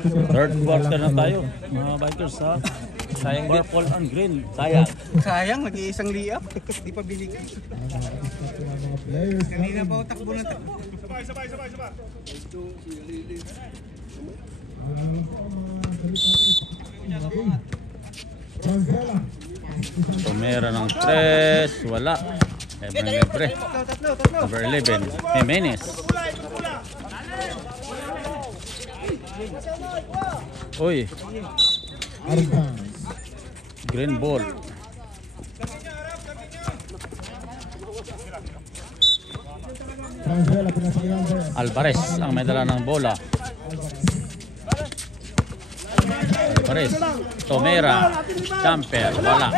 Third quarter na tayo, mga bikers ha. Sayang purple and green. Sayang. Sayang, nag-iisang liap. Di pa bilig. Kanina pa takbo na takbo. Sabay. Tumera ng 3, wala. Libre. Number 11, Jimenez. Uy. Green ball. Alvarez ang may dala ng bola. Alvarez, Tomera, jumper, wala.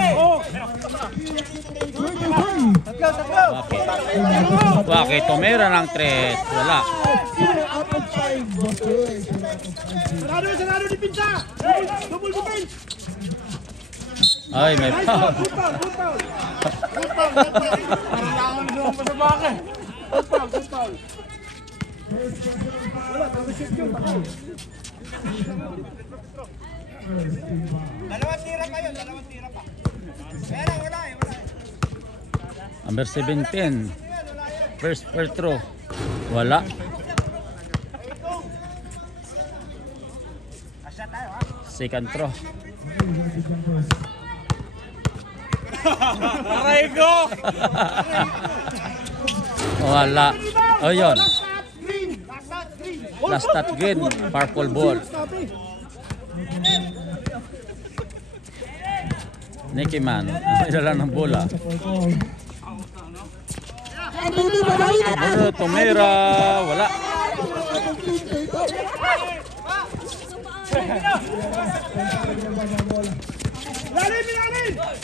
Waki, Tomera ng 3, wala. Ay, may foul. Dalawang tira pa yun, dalawang tira pa. Wala. Number 17. First throw. Wala. Second throw. Aray ko! Wala. Oh, yun. Last at green. Purple ball. Nicky Man. May dala ng bola. Tomera. Wala.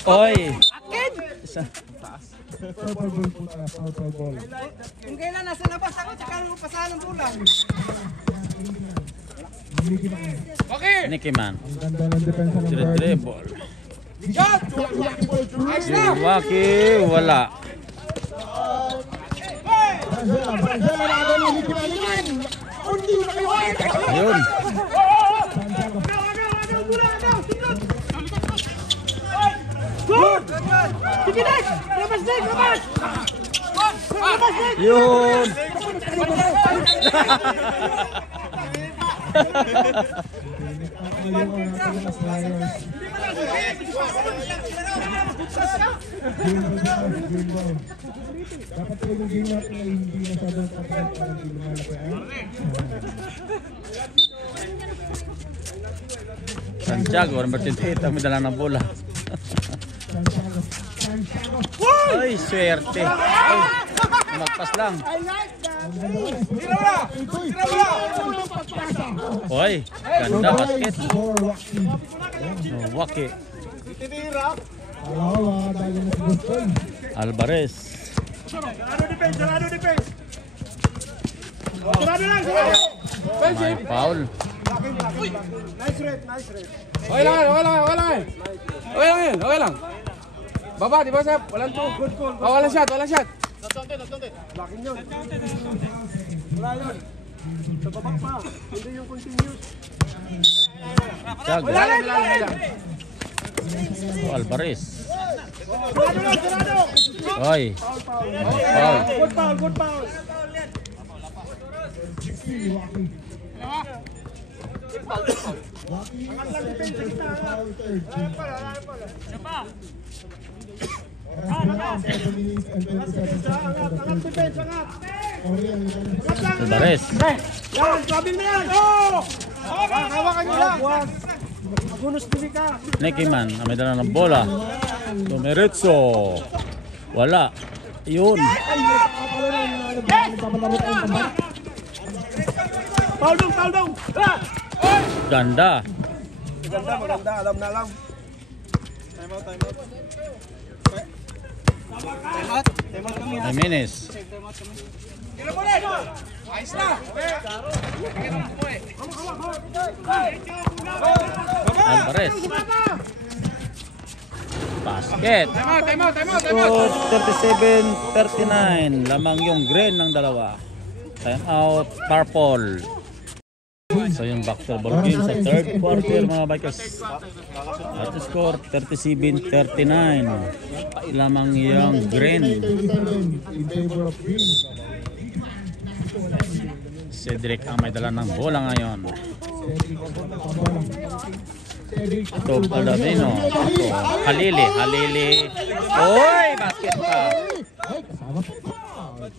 Oy. Kung kailan nasa labas ako, tsaka nung pasahan ng bulan. Nicky Man. Dribble. Waki, wala. Ayun. Yun. Dapat yung game natin ay hindi masyadong kapag para hindi lumalaki. Santiago, number 28, ang may dala ng bola. Ay, swerte. Ay, magpas lang. Oy, ganda basket. Waki. Alvarez. May foul. Okay lang. Baba, di ba sir? Walang to. Walang shot. Wala yun. Sa baba pa. Hindi yung continuous. Tiago. Alvarez. Oy. Foul. Good foul. Alvarez. Nicky Man, may dala ng bola. Dumiretso. Wala. Yun. Foul dong. Ganda. Maganda. Alam na lang. Time out. Jimenez. Ayos na. Alvarez. Basket. Time out. 37-39. Lamang yung green ng dalawa. Time out. Purple. So yung basketball game sa third quarter mga bikers. At the score 37-39. Lamang yung green. In favor of green. Cedric ang may dala ng bola ngayon. Ito Paladino. Ito Halili. Oy! Basket pa.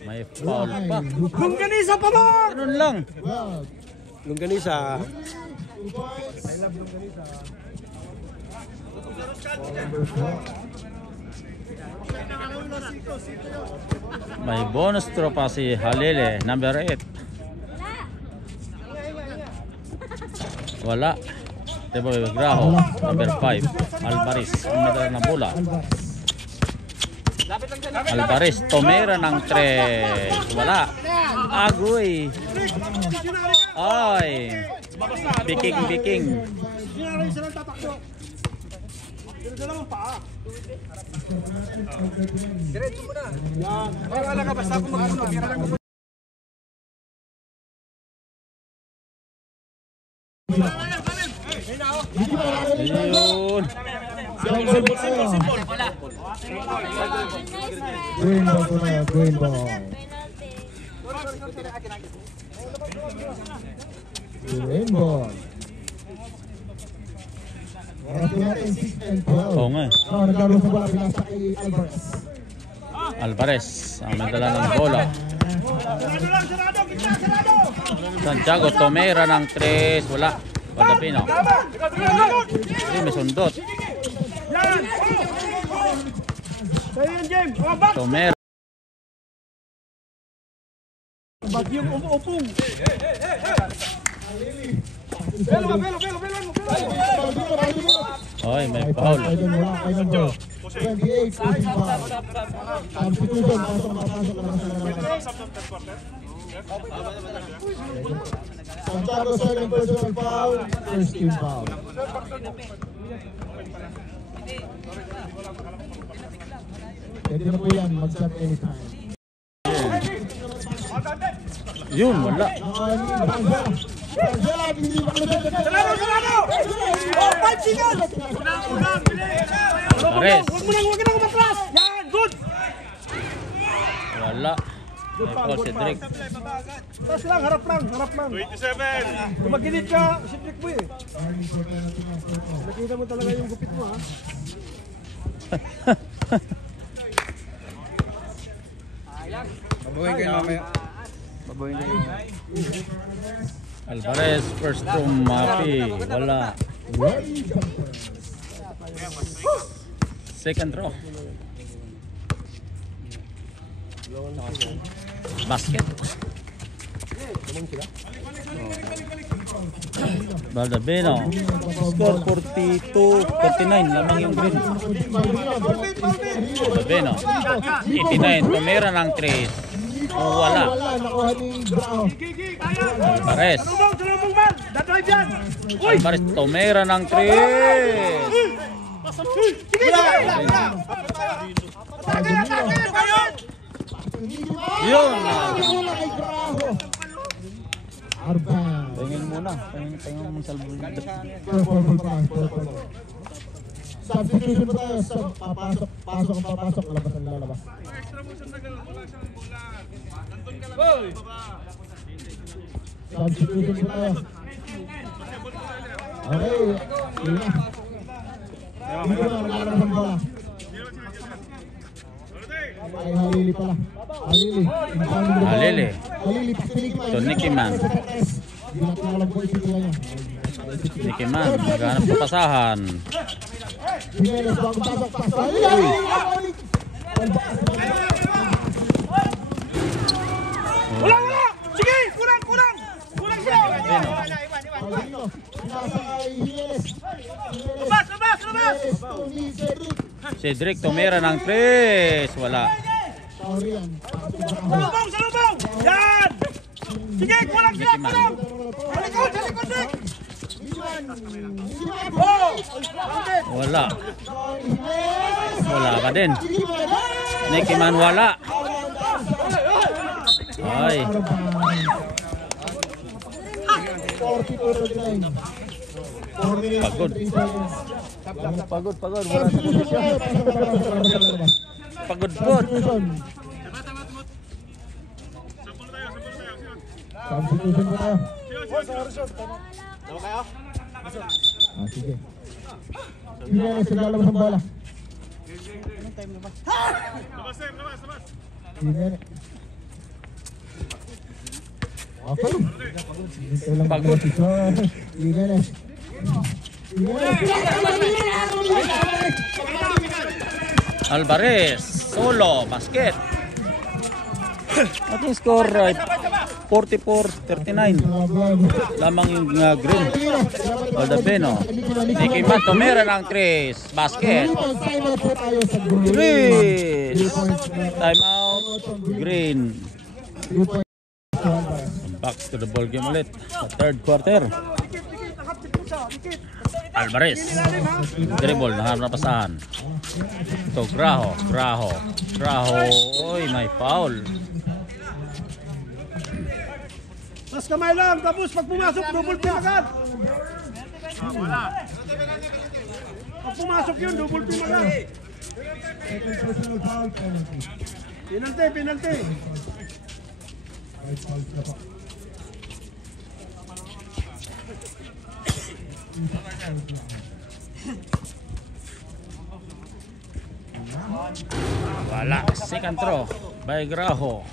May foul pa. Longganisa pa mo! Ganun lang. Longganisa. May bonus throw pa si Halili. Number 8. Wala. Tebo Graho. Number 5. Alvarez. Ang may dala ng bola. Alvarez. Tomera ng 3. Wala. Agoy. Ay. Biking. Sinara yung silang tatakbo. Dalawang paa. Diretso mo na. Yan. Wala ka basta kung magpuno. Ayun. Green ball po na, green ball. Green ball. Oras po natin 6 and 12. Oo nga. Naglaro sa bola, pinasa kay Alvarez. Alvarez. Ang may dala ng bola. Santiago Tomera ng 3. Wala. Padapino. Hindi, may sundot. Sa'yo yan, James. Wabak! Tomera. Bagyong upong. Belo. Oy, may foul. 28, pushing foul. Substitution, pasok na Santiago, second personal foul, first team foul. Pwede na po yan, mag-shot anytime. Yun, wala. Alvarez. Huwag mo nang umatras. Yan, good. Wala. May foul si Drake. Taas lang, harap lang. 27. Kung magkinit ka, Cedric mo eh. Nakita mo talaga yung gupit mo ha. Pabuhin kayo mamaya. Pabuhin kayo. Alvarez, first to Mapi. Wala. Second row. Basket. Baldabino. Score 42-39. Lamang yung green. Baldabino. 89. Tumira ng 3. Wala. Nakuha ni Brao. Alvarez. Salubong man. Dadrive yan. Alvarez. Tumira ng 3. Yun. Arban. Tingin muna. Tingin mo sa bulbul. Substitution po tayo. Papasok, lalabas ang lalabas. Substitution po tayo. Okay, yun na. Dito na, lalabas ang bola. Ay, Halili pala. Halili. Halili, Nicky Man. So, Nicky Man. Hindi natin alam po isipin niya. Nicky Man. Maghanap sa pasahan. Jimenez, bagong pasok. Halili! Wala! Sige! Kurang! Kurang siya! Albino, nasa kay Jimenez. Labas! Tony Cedric. Cedric tumira ng 3. Wala. Sorry yan. Salubong! Yan! Sige! Kurang siya! Nicky Man. Sa likod, Nick! Oh! Wala. Wala pa din. Nicky Man wala. Ay. 42-39. 4 minutes Pagod. 3 seconds. Pagod. Substitution po tayo. Pasok na sa labas. Pagod. Substitution. Substitution po tayo. Sige. Jimenez, naglalabas ang bola. Jimenez. Okay. Ito lang Pagod. Jimenez. Alvarez, solo, basket. Ating score right 44-39. Lamang yung green. Valdabeno. Nicky Man, tumira ng Chris. Basket. Chris. Time out. Green. Back to the ball game ulit. Sa third quarter. Alvarez. Dribble, napasahan. Ito, Graho. Oy, may foul. Mas kamay lang, tapos pag pumasok, double pin agad. Pag pumasok yun, double pin agad. Second personal foul penalty. Penalty. 5 fouls na po. Wala. Second throw by Graho.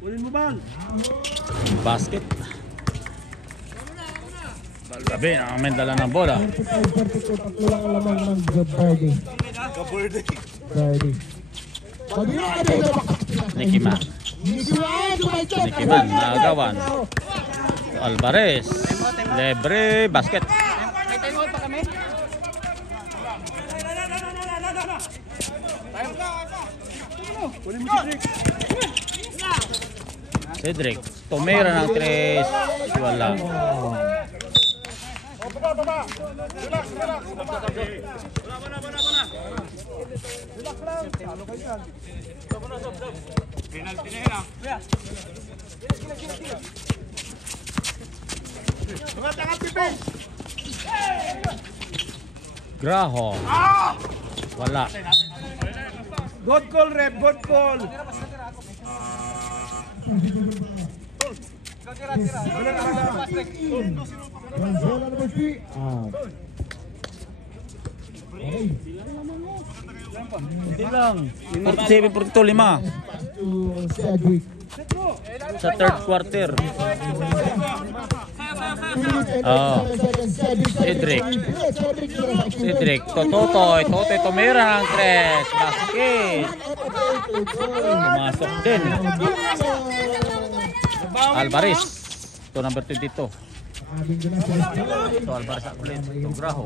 Kunin mo ba? Basket. Valdabeno ang may dala ng bola. 35-42, tatlo lang ang lamang ng Gabardi. Nicky Man. Nagawan. Alvarez. Lebre. Basket. Kunin mo si Rick. Cedric. Tumira ng 3. Wala. Baba. Relax. Ano kayo yan? Penalty na yan. Tangat, Pipe! Graho. Wala. Good call, Rep. Good call. Franzola number 3. Out. Hindi lang. 47-42, 5. To Cedric. Sa third quarter. 2 minutes and Oh. 37 seconds. Cedric. Cedric. Cedric. Totoy tumira ng 3. Basket. Pumasok din. Alvarez. Ito number 22. Ito Alvarez at ulit. Ito Graho.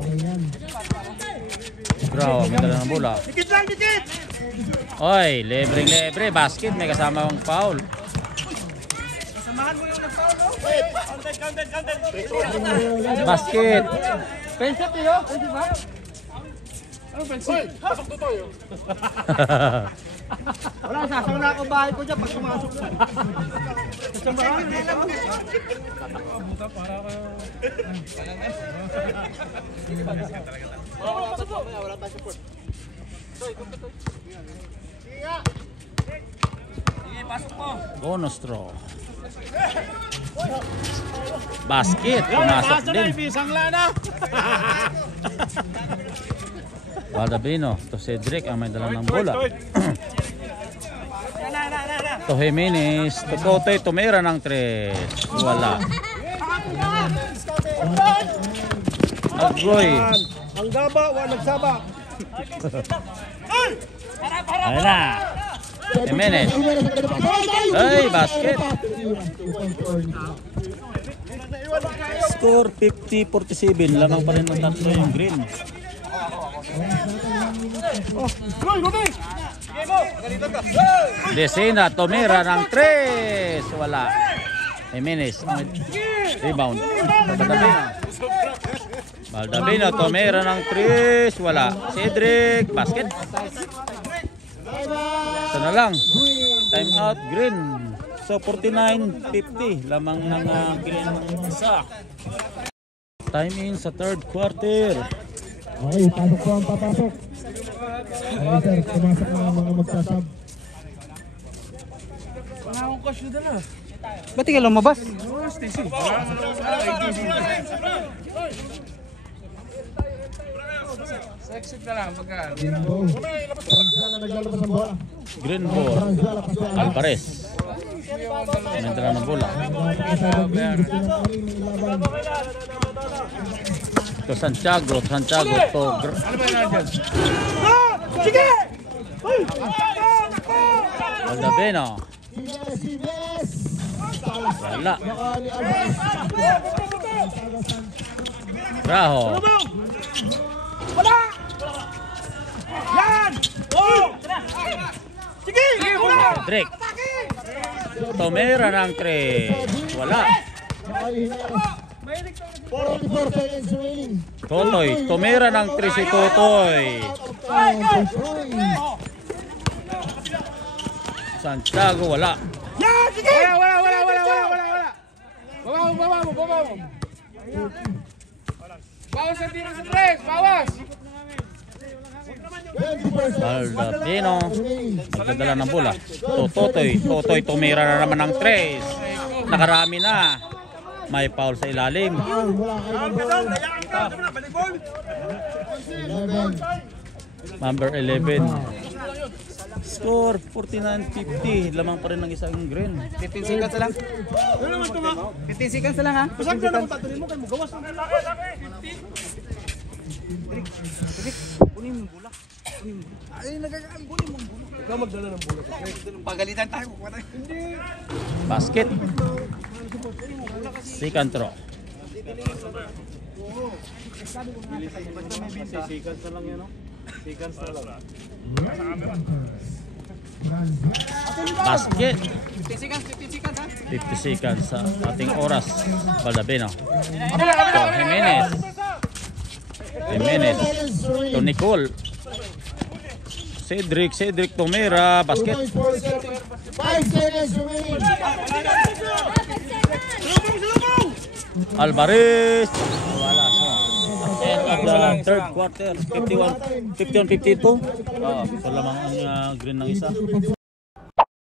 Graho, may dala ng bola. Dikit lang, dikit! Oy, lebre. Basket, may kasama ang foul. Samahan mo yung nag-foul, no? Counted. Basket. Pensip niyo? Pensip ba? Ano pensip? Pasok to toyo. Wala, sasawala ako bahay ko dyan pag pumasok ko. Kasambahan. Wala tayo support. Sige, pasok po. Bonus throw. Basket, pumasok din. Bisang lana. Valdabeno, to Cedric ang may dala ng bola. To Jimenez, to Totoy, tumira ng 3. Wala. Agoy. Ang gaba, wala nagsaba. Ayun na. Jimenez. Ay, basket. Score 50-47. Lamang pa rin ng tatlo yung green. Desena, tumira ng 3. Wala. Jimenez. Rebound. Valdabeno, tumira ng 3. Wala. Cedric, basket. Isa na lang. Time out, green. So 49-50 lamang ng green ng isa. Time in sa third quarter. Okay, pasok po ang papasok. Okay sir, pumasok na ang mga magsasab. Ba't ka lumabas? Exit na lang pagka. Jimbo. Transala naglalabas ang bola. Green ball. Transala pasok. Alvarez. Nandala ng bola. Napakasabang green. Gusto ng Marine ng ilaban. To Santiago to Ano ba yan dyan? Sige! Aldabeno. Sibes! Wala. Baka ni Alvarez. Raho. Wala! Yan! Oh! Sige! Drake. Tomera ng 3. Wala. Baka ihinayos. 44 seconds remaining. Totoy. Tomera ng 3 si Totoy. Santiago wala. Yan! Sige! Wala. Baba mo. Bawas ang tiro sa tres, bawas! 20% Aldabeno. Magdadala ng bola. Totoy. Tomera na naman ng 3. Nakarami na. May foul sa ilalim. wala kayo ng 11. Number 11. Score 49-50. Lamang pa rin ng isang green. 15 seconds lang. 15 seconds lang ha. Pasang ka na kung tatuloy mo, kaya mo gawas ng Kunin mo bola. Ay, nagagaan. Kunin mo bola. Ikaw magdala ng bulat. Pagalitan tayo. Basket. Second throw. Basket. 15 seconds ha. 50 seconds sa ating oras. Baldabeno. To Jimenez. To Nicole. Cedric Tomera. Basket. 5 seconds remaining. Alvarez. Wala. End of the third quarter. 51-52. So lamang ang green ng isa.